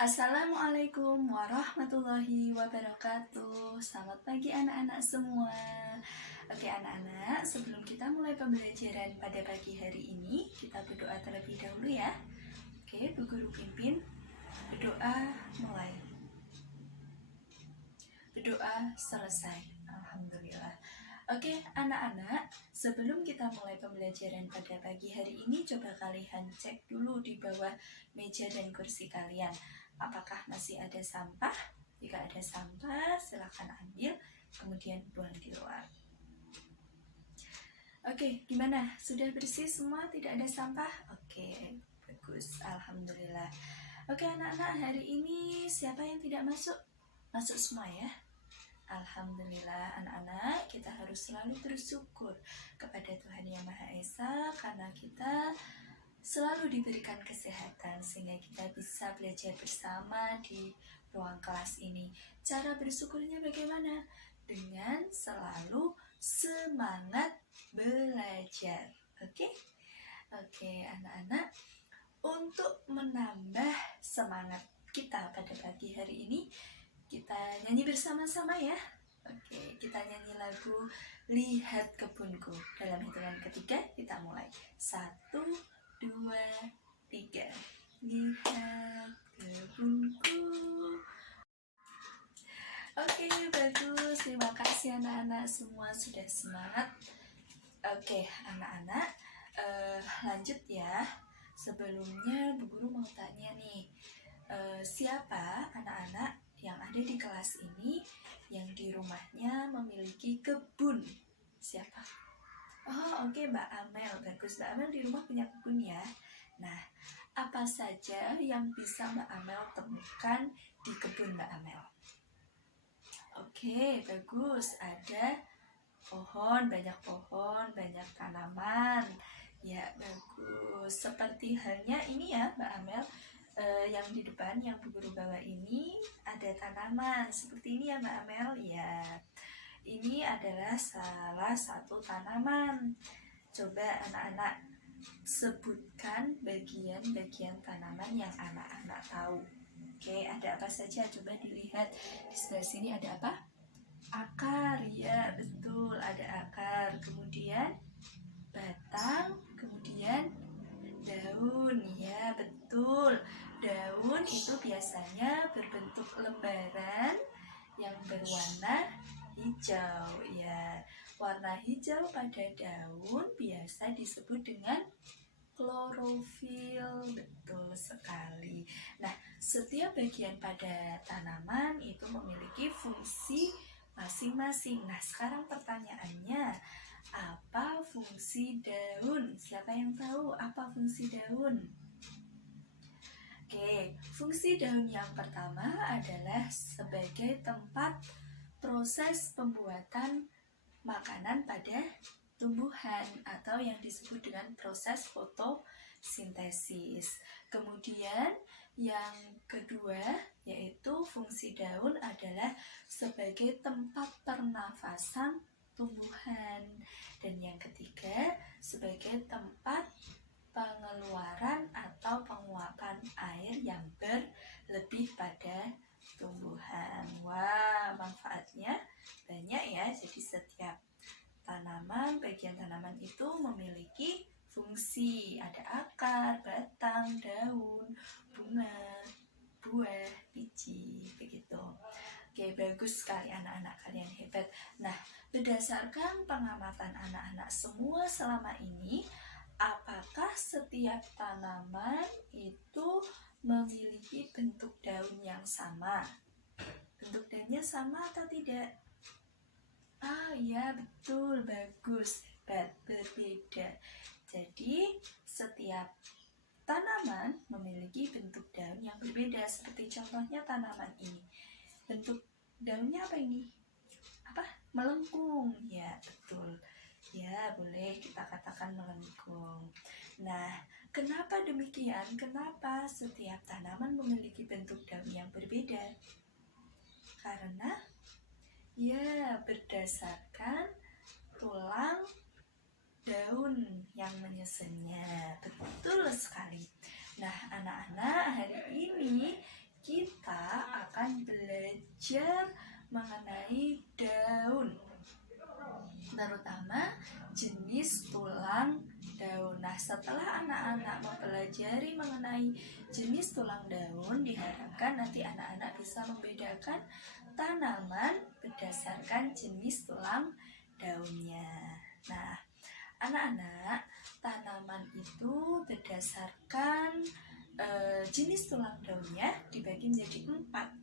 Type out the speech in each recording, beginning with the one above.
Assalamualaikum warahmatullahi wabarakatuh. Selamat pagi anak-anak semua. Oke anak-anak, sebelum kita mulai pembelajaran pada pagi hari ini, kita berdoa terlebih dahulu ya. Oke, Bu Guru pimpin berdoa mulai. Berdoa selesai. Alhamdulillah. Oke anak-anak, sebelum kita mulai pembelajaran pada pagi hari ini, coba kalian cek dulu di bawah meja dan kursi kalian. Apakah masih ada sampah? Jika ada sampah, silakan ambil, kemudian buang di luar. Oke, gimana? Sudah bersih semua? Tidak ada sampah? Oke, bagus. Alhamdulillah. Oke anak-anak, hari ini siapa yang tidak masuk? Masuk semua ya? Alhamdulillah anak-anak, kita harus selalu bersyukur kepada Tuhan Yang Maha Esa karena kita selalu diberikan kesehatan sehingga kita bisa belajar bersama di ruang kelas ini. Cara bersyukurnya bagaimana? Dengan selalu semangat belajar. Oke, anak-anak, untuk menambah semangat kita pada pagi hari ini, kita nyanyi bersama-sama ya. Oke, kita nyanyi lagu Lihat Kebunku. Dalam hitungan ketiga kita mulai. 1, 2, 3. Lihat kebunku. Oke, bagus. Terima kasih anak-anak semua sudah semangat. Oke, anak-anak, lanjut ya. Sebelumnya Bu Guru mau tanya nih, siapa anak-anak yang ada di kelas ini yang di rumahnya memiliki kebun? Siapa? Oh, oke, Mbak Amel. Bagus, Mbak Amel di rumah punya kebun ya. Nah, apa saja yang bisa Mbak Amel temukan di kebun Mbak Amel? Oke, bagus. Ada pohon, banyak tanaman. Ya, bagus. Seperti halnya ini ya, Mbak Amel. Yang di depan yang Bu Guru bawa ini ada tanaman seperti ini ya Mbak Amel. Ya, ini adalah salah satu tanaman. Coba anak-anak sebutkan bagian-bagian tanaman yang anak-anak tahu. Oke, ada apa saja? Coba dilihat di sebelah sini ada apa? Akar, ya betul, ada akar. Kemudian batang, kemudian daun, ya betul. Daun itu biasanya berbentuk lembaran yang berwarna hijau ya. Warna hijau pada daun biasa disebut dengan klorofil, betul sekali. Nah, setiap bagian pada tanaman itu memiliki fungsi masing-masing. Nah, sekarang pertanyaannya, apa fungsi daun? Siapa yang tahu apa fungsi daun? Oke, fungsi daun yang pertama adalah sebagai tempat proses pembuatan makanan pada tumbuhan atau yang disebut dengan proses fotosintesis. Kemudian yang kedua yaitu fungsi daun adalah sebagai tempat pernafasan tumbuhan. Dan yang ketiga sebagai tempat pengeluaran atau penguapan air yang berlebih pada tumbuhan. Wah, manfaatnya banyak ya. Jadi setiap tanaman, bagian tanaman itu memiliki fungsi. Ada akar, batang, daun, bunga, buah, biji, begitu. Oke, bagus sekali anak-anak, kalian hebat. Nah, berdasarkan pengamatan anak-anak semua selama ini, apakah setiap tanaman itu memiliki bentuk daun yang sama? Bentuk daunnya sama atau tidak? Ah, iya betul, bagus, hebat, berbeda. Jadi, setiap tanaman memiliki bentuk daun yang berbeda. Seperti contohnya tanaman ini. Bentuk daunnya apa ini? Apa? Melengkung. Ya, betul. Ya, boleh kita katakan melengkung. Nah, kenapa demikian? Kenapa setiap tanaman memiliki bentuk daun yang berbeda? Karena ya berdasarkan tulang daun yang menyusunnya. Betul sekali. Nah, anak-anak, hari ini akan belajar mengenai daun, terutama jenis tulang daun. Nah, setelah anak-anak mempelajari mengenai jenis tulang daun, diharapkan nanti anak-anak bisa membedakan tanaman berdasarkan jenis tulang daunnya. Nah, anak-anak, tanaman itu berdasarkan jenis tulang daunnya dibagi menjadi 4.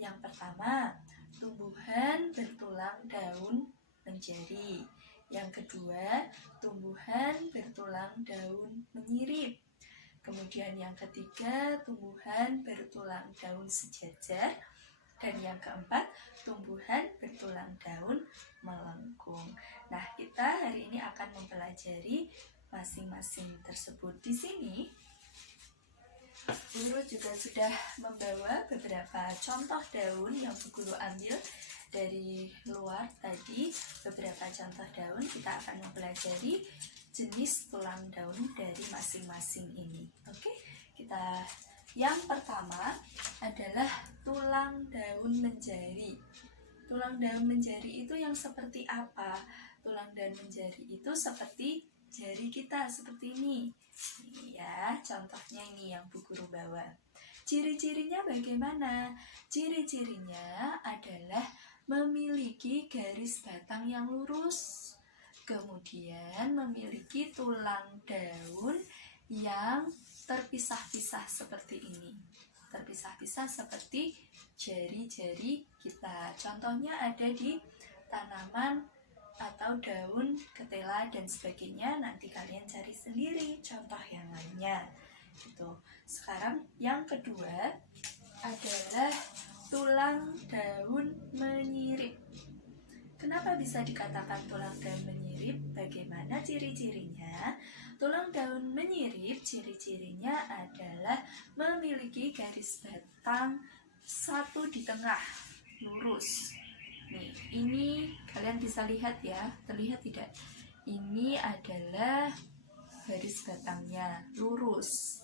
Yang pertama, tumbuhan bertulang daun menjari. Yang kedua, tumbuhan bertulang daun menyirip. Kemudian yang ketiga, tumbuhan bertulang daun sejajar. Dan yang keempat, tumbuhan bertulang daun melengkung. Nah, kita hari ini akan mempelajari masing-masing tersebut. Di sini Guru juga sudah membawa beberapa contoh daun yang Bu Guru ambil dari luar tadi. Beberapa contoh daun, kita akan mempelajari jenis tulang daun dari masing-masing ini. Oke, kita yang pertama adalah tulang daun menjari. Tulang daun menjari itu yang seperti apa? Tulang daun menjari itu seperti jari kita, seperti ini. Ini ya, contohnya ini yang Bu Guru bawa. Ciri-cirinya bagaimana? Ciri-cirinya adalah memiliki garis batang yang lurus, kemudian memiliki tulang daun yang terpisah-pisah seperti ini. Terpisah-pisah seperti jari-jari kita. Contohnya ada di tanaman atau daun ketela dan sebagainya. Nanti kalian cari sendiri contoh yang lainnya gitu. Sekarang yang kedua adalah tulang daun menyirip. Kenapa bisa dikatakan tulang daun menyirip? Bagaimana ciri-cirinya? Tulang daun menyirip, ciri-cirinya adalah memiliki garis batang satu di tengah, lurus. Nih, ini kalian bisa lihat ya, terlihat tidak? Ini adalah garis batangnya, lurus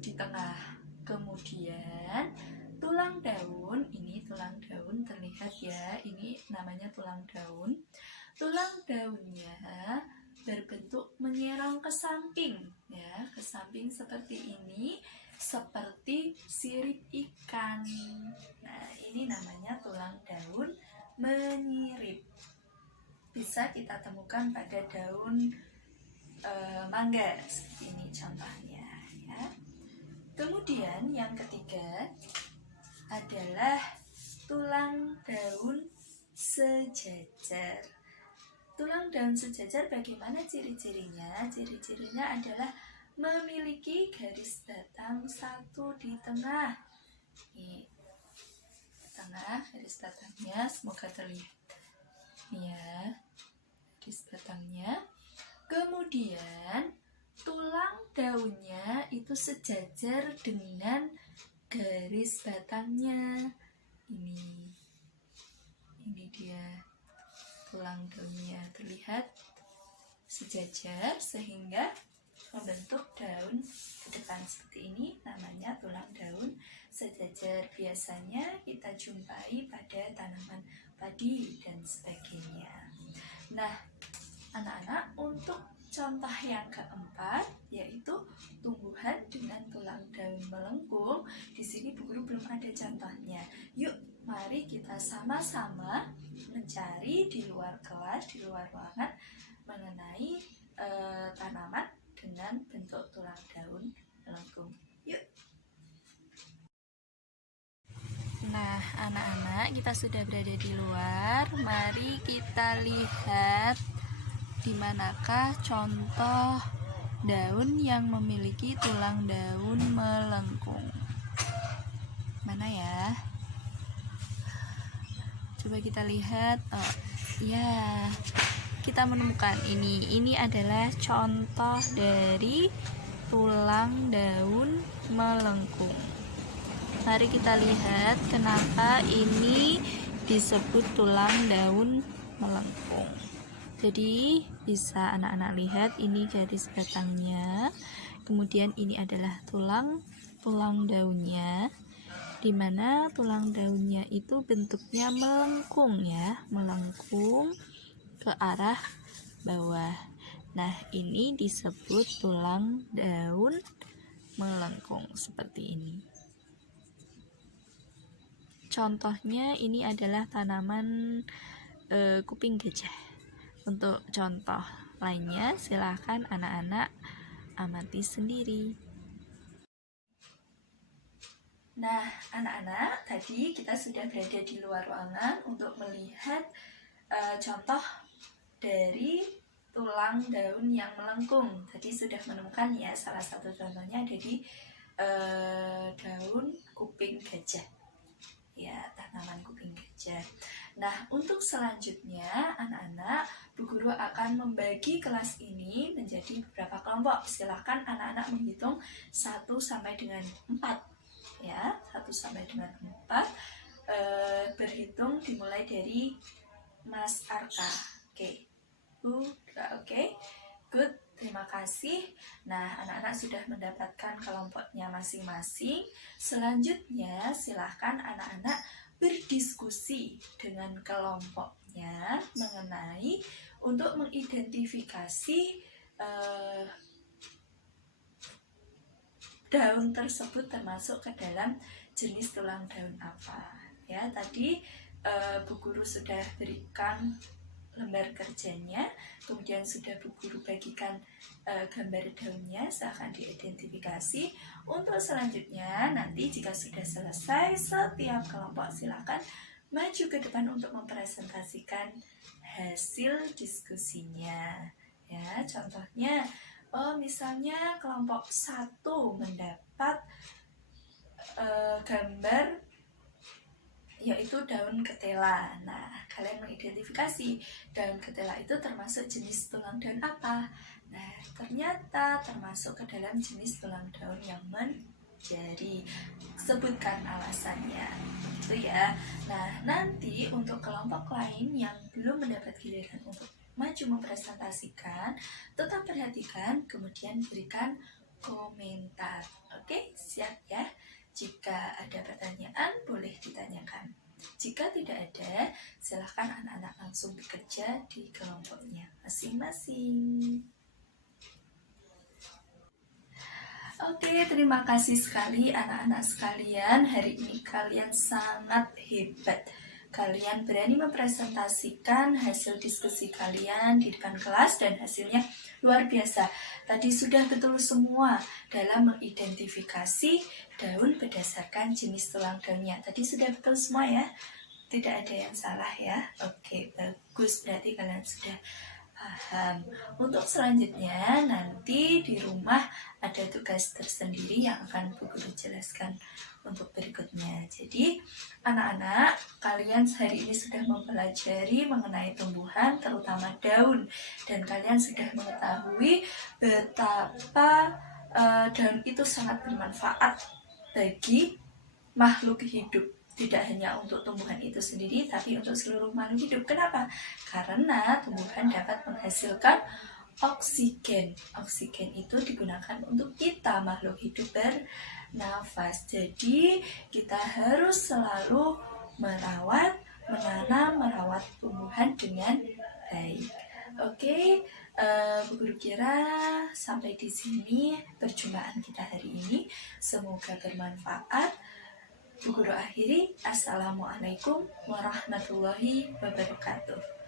di tengah. Kemudian tulang daun, ini tulang daun terlihat ya, ini namanya tulang daun. Tulang daunnya berbentuk menyerong ke samping ya, ke samping seperti ini, seperti sirip ikan. Nah, ini namanya tulang daun menyirip. Bisa kita temukan pada daun mangga seperti ini contohnya ya. Kemudian yang ketiga adalah tulang daun sejajar. Tulang daun sejajar bagaimana ciri-cirinya? Ciri-cirinya adalah memiliki garis batang satu di tengah. Ini tengah garis batangnya, semoga terlihat nih ya, garis batangnya. Kemudian tulang daunnya itu sejajar dengan garis batangnya. Ini dia tulang daunnya, terlihat sejajar sehingga membentuk daun ke depan seperti ini, namanya tulang daun sejajar. Biasanya kita jumpai pada tanaman padi dan sebagainya. Nah, anak-anak, untuk contoh yang keempat yaitu tumbuhan dengan tulang daun melengkung, di sini Bu Guru belum ada contohnya. Yuk, mari kita sama-sama mencari di luar kelas, di luar ruangan mengenai tanaman dengan bentuk tulang daun melengkung. Yuk. Nah, anak-anak, kita sudah berada di luar. Mari kita lihat di manakah contoh daun yang memiliki tulang daun melengkung. Mana ya? Coba kita lihat. Oh, ya. Kita menemukan ini adalah contoh dari tulang daun melengkung. Mari kita lihat kenapa ini disebut tulang daun melengkung. Jadi bisa anak-anak lihat, ini garis batangnya, kemudian ini adalah tulang daunnya. di mana tulang daunnya itu bentuknya melengkung ya, melengkung ke arah bawah. Nah, ini disebut tulang daun melengkung seperti ini. Contohnya ini adalah tanaman kuping gajah. Untuk contoh lainnya silahkan anak-anak amati sendiri. Nah, anak-anak, tadi kita sudah berada di luar ruangan untuk melihat contoh dari tulang daun yang melengkung. Tadi sudah menemukan ya, salah satu contohnya ada di daun kuping gajah. Ya, tanaman kuping gajah. Nah, untuk selanjutnya anak-anak, Bu Guru akan membagi kelas ini menjadi beberapa kelompok. Silahkan anak-anak menghitung 1 sampai dengan 4. Ya, 1 sampai dengan 4. Berhitung dimulai dari Mas Arka. Oke. Oke. Good. Terima kasih. Nah, anak-anak sudah mendapatkan kelompoknya masing-masing. Selanjutnya, silahkan anak-anak berdiskusi dengan kelompoknya mengenai untuk mengidentifikasi daun tersebut termasuk ke dalam jenis tulang daun apa. Ya, tadi Bu Guru sudah berikan lembar kerjanya, kemudian sudah Bu Guru bagikan gambar daunnya, silahkan diidentifikasi. Untuk selanjutnya, nanti jika sudah selesai setiap kelompok silahkan maju ke depan untuk mempresentasikan hasil diskusinya. Ya, contohnya, misalnya kelompok 1 mendapat gambar yaitu daun ketela. Nah, kalian mengidentifikasi daun ketela itu termasuk jenis tulang daun apa? Nah, ternyata termasuk ke dalam jenis tulang daun yang menjadi. Sebutkan alasannya, gitu ya. Nah, nanti untuk kelompok lain yang belum mendapat giliran untuk maju mempresentasikan, tetap perhatikan, kemudian berikan komentar. Oke, siap ya? Jika ada pertanyaan, boleh ditanyakan. Jika tidak ada, silahkan anak-anak langsung bekerja di kelompoknya masing-masing. Oke, terima kasih sekali anak-anak sekalian. Hari ini kalian sangat hebat. Kalian berani mempresentasikan hasil diskusi kalian di depan kelas dan hasilnya luar biasa. Tadi sudah betul semua dalam mengidentifikasi daun berdasarkan jenis tulang daunnya. Tadi sudah betul semua ya? Tidak ada yang salah ya? Oke, bagus. Berarti kalian sudah paham. Untuk selanjutnya nanti di rumah ada tugas tersendiri yang akan Bu Guru jelaskan untuk berikutnya. Jadi anak-anak, kalian hari ini sudah mempelajari mengenai tumbuhan terutama daun, dan kalian sudah mengetahui betapa daun itu sangat bermanfaat bagi makhluk hidup. Tidak hanya untuk tumbuhan itu sendiri, tapi untuk seluruh makhluk hidup. Kenapa? Karena tumbuhan dapat menghasilkan oksigen. Oksigen itu digunakan untuk kita makhluk hidup bernafas. Jadi kita harus selalu merawat, menanam, merawat tumbuhan dengan baik. Oke, Bu Guru kira sampai di sini perjumpaan kita hari ini. Semoga bermanfaat. Bu Guru akhiri. Assalamualaikum warahmatullahi wabarakatuh.